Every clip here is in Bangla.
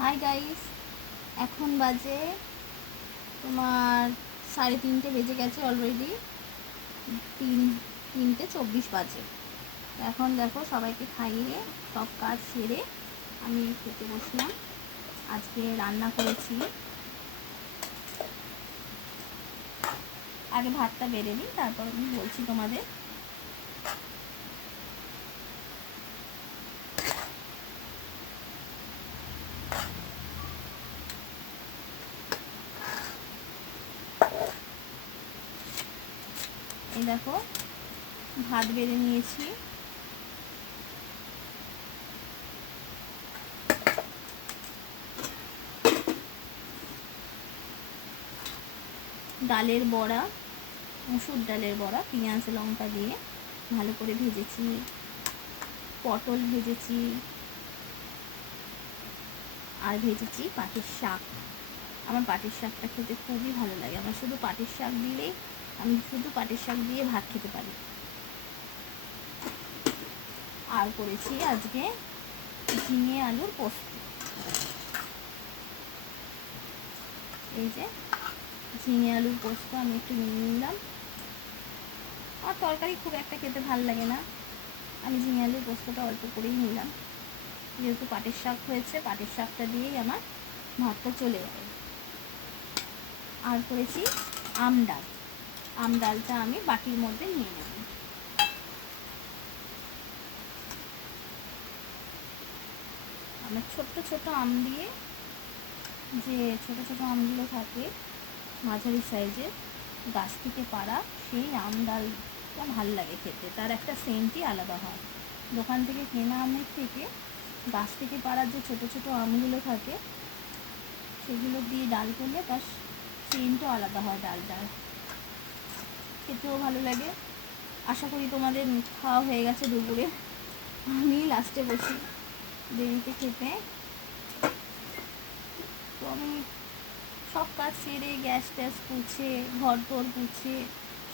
হাই গাইস, এখন বাজে তোমার 3:30 বেজে গেছে অলরেডি। 3:24 বাজে। এখন দেখো সবাইকে খাইয়ে সব কাজ সেরে আমি খেতে বসলাম। আজকে রান্না করেছি, আগে ভাতটা বেড়ে নিই তারপর আমি বলছি তোমাদের। এই দেখো ভাত বেড়ে নিয়েছি, ডালের বড়া, মুসুর ডালের বড়া পেঁয়াজ লঙ্কা দিয়ে ভালো করে ভেজেছি, পটল ভেজেছি, আর ভেজেছি পাটের শাক। আমার পাটের শাকটা খেতে খুবই ভালো লাগে। আমার শুধু পাটের শাক দিলেই, আমি শুধু পাটের শাক দিয়ে ভাত খেতে পারি। আর করেছি আজকে ঝিঙে আলুর পোস্ত। এই যে ঝিঙে আলুর পোস্ত আমি একটু নিয়ে নিলাম। আমার তরকারি খুব একটা খেতে ভালো লাগে না, আমি ঝিঙে আলুর পোস্তটা অল্প করেই নিলাম, যেহেতু পাটের শাক হয়েছে। পাটের শাকটা দিয়েই আমার ভাতটা চলে যাবে। আর করেছি আম ডাল। আম ডালটা আমি বাটির মধ্যে নিয়ে নেব। আমার ছোট্ট ছোট আম দিয়ে, যে ছোট ছোট আমগুলো থাকে মাঝারি সাইজের, গাছ থেকে পাড়া, সেই আম ডালটা ভাল লাগে খেতে। তার একটা সেন্টই আলাদা হয়। দোকান থেকে কেনা আমের থেকে গাছ থেকে পাড়া যে ছোট ছোট আমগুলো থাকে সেগুলো দিয়ে ডাল করলে তার সেন্টও আলাদা হয়। ডালটার খেতেও ভালো লাগে। আশা করি তোমাদের খাওয়া হয়ে গেছে দুপুরে। আমি লাস্টে বসি দেরিতে খেতে। তো আমি সব কাজ সেরে গ্যাস ট্যাস পুছে ঘর দোর পুছে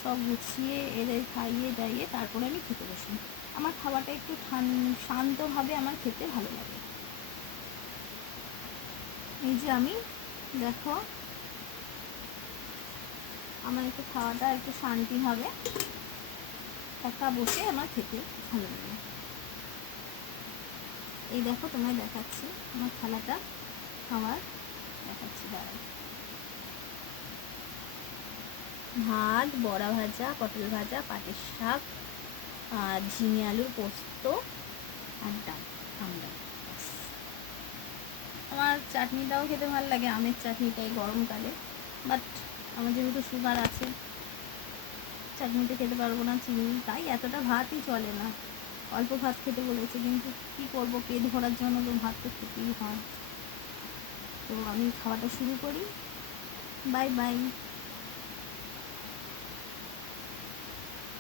সব গুছিয়ে এদের খাইয়ে দাইয়ে তারপরে আমি খেতে বসি। আমার খাওয়াটা একটু শান্তভাবে আমার খেতে ভালো লাগে। এই যে আমি দেখো, আমার একটু খাওয়াটা একটু শান্তি হবে, একা বসে আমার খেতে ভালো লাগে। এই দেখো তোমায় দেখাচ্ছি আমার থালাটা খাওয়ার, দেখাচ্ছি দাঁড়াও। ভাত, বড়া ভাজা, পটল ভাজা, পাটের শাক, আর ঝিঙে আলুর পোস্ত, আর ডাল, আম ডাল। আমার চাটনিটাও খেতে ভালো লাগে, আমের চাটনিটাই গরমকালে। বাট আমার যেহেতু সুগার আছে, চাটনিটা খেতে পারবো না, চিনি, তাই এতটা ভাতই চলে না। অল্প ভাত খেতে বলেছে, কিন্তু কী করবো, পেট ভরার জন্য তো ভাত তো খেতেই হয়। তো আমি খাওয়াটা শুরু করি। Bye bye.